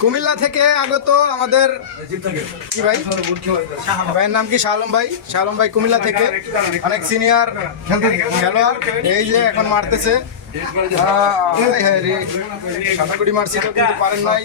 কুমিল্লা থেকে আগত আমাদের কি ভাই? ভাইয়ের নাম কি? শালম ভাই? শালম ভাই কুমিল্লা থেকে। অনেক সিনিয়র খেলোয়াড়। এই যে এখন মারতেছে। পারেন এই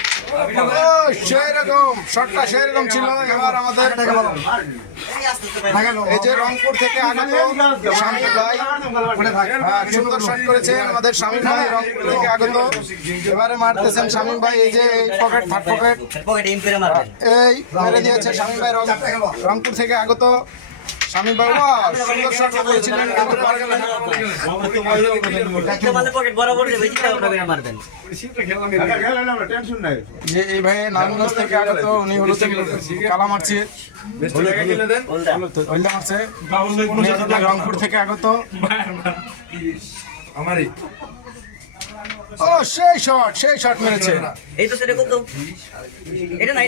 শটটা সেই রকম ছিল। এবার আমাদের এই যে রংপুর থেকে আগত স্বামী ভাই হ্যাঁ, সুন্দর শট করেছেন আমাদের স্বামী ভাই রংপুর থেকে আগত। এবারে মারতেছেন স্বামী ভাই এই যে এই পকেট থার্ড পকেট এই মেরে দিয়েছে স্বামী ভাই রংপুর থেকে আগত। স্বামী ভাই সুন্দর শট করেছিলেন কিন্তু পারলেন না। এই ভাই নারায়ণগঞ্জ থেকে আগত উনি হলুদ কালা মারছে। হলদা মারছে। রংপুর থেকে আগত। আমারই ও সেই শট সেই শট মেরেছে। এই তো সেটা করতো এটা নাই।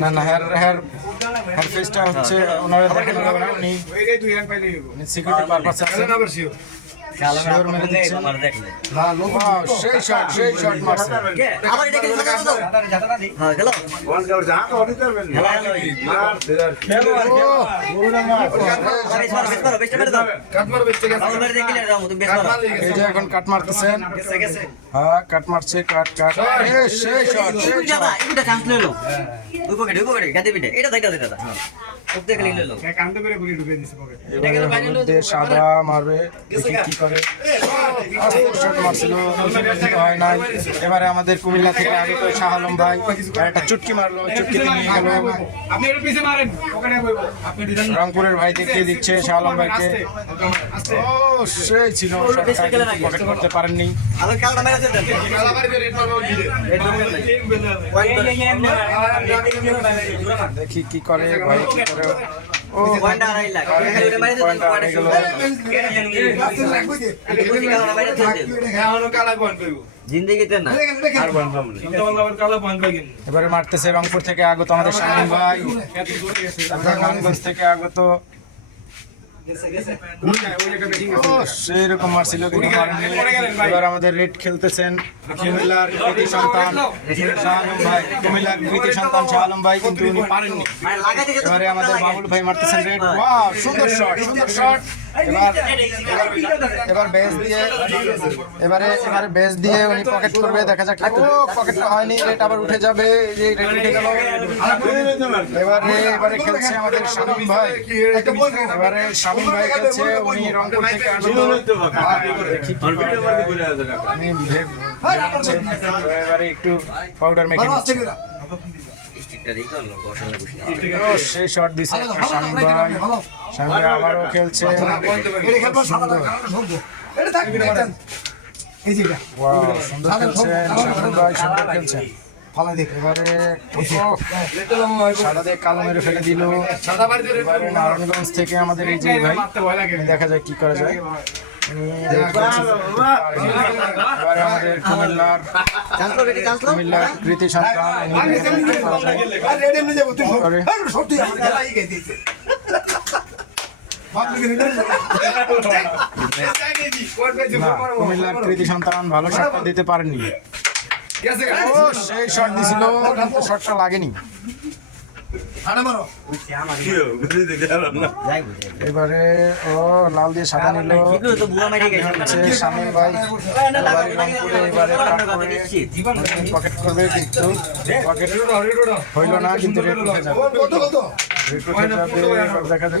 না না হেয়ার হেয়ার। হেয়ার ফেসটা হচ্ছে ওনার দেখানো উনি সিকিউরিটি পারপাসে আছে। হ্যাঁ যে এখন কাট মারতেছেন। হ্যাঁ কাট মারছে কাট কাট এ, সেই শট সেই এই দাদা এইটা চান্স লইলো ওই পকেটে ওই পকেটে গাতে পিঠে। এটা দাইটা দাদা। হ্যাঁ। দিয়ে সাদা মারবে। দেখি কি করে। শট মারছিল হয় নাই। এবারে আমাদের কুমিল্লা থেকে আগে তো শাহ আলম ভাই একটা চুটকি মারলো চুটকি নিয়ে গেল। আপনি একটু পিছে মারেন ওখানে বইবো আপনি দিলেন রংপুরের ভাই দেখিয়ে দিচ্ছে শাহ আলম ভাইকে। ও সেই ছিল পকেট করতে পারেননি। আলো দেখি কি করে ভাই কি করে ও পয়েন্ট আড়াই লাখ খালি ওটা মেরেছে পয়েন্ট পয়েন্ট আড়াই গেল। কালা পয়েন্ট পাইব জিন্দেগিতে না কালো পয়েন্ট পাই কিন্তু এবারে মারতেছে রংপুর থেকে আগত আমাদের শামীম ভাই থেকে আগত ও সেই রকম মারছিল এবার আমাদের রেড খেলতেছেন কুমিল্লার কৃতি সন্তান। শাহ আলম ভাই কুমিল্লার কৃতি সন্তান শাহ আলম ভাই কিন্তু উনি পারেননি। লাগাইতে গেছে এবারে আমাদের বাবুল ভাই মারতেছেন রেড ওয়াও সুন্দর শট সুন্দর শট এবার এবার বেস দিয়ে এবারে এবারে বেস দিয়ে উনি পকেট করবে দেখা যাক ও পকেটটা হয়নি রেড আবার উঠে যাবে যে রেড উঠে গেল। এবারে এবারে খেলছে আমাদের শামীম ভাই। এবারে শামীম ভাই খেলছে উনি রংপুর থেকে করে। উনি ভে- ভেঙেছে। এবারে একটু পাউডার মেখে সেই শট দিছে। আবারও খেলছে। সুন্দর। ভাই। দিয়ে কালো মেরে ফেলে দিল। নারায়ণগঞ্জ থেকে আমাদের এই যে ভাই দেখা যায় কি করা যায়। কুমিল্লার কৃতি সন্তান ভালো শটটা দিতে পারেনি। সেই শট দিছিল কিন্তু শটটা লাগেনি। এবারে ও লাল দিয়ে সাদা নিল কিন্তু তো বুয়া মেরে গেছে হচ্ছে শামীম ভাই এবারে পকেট করবে কিন্তু হইল না কিন্তু উঠে যাবে উঠে যাবে দেখা যাক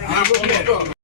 I will get up.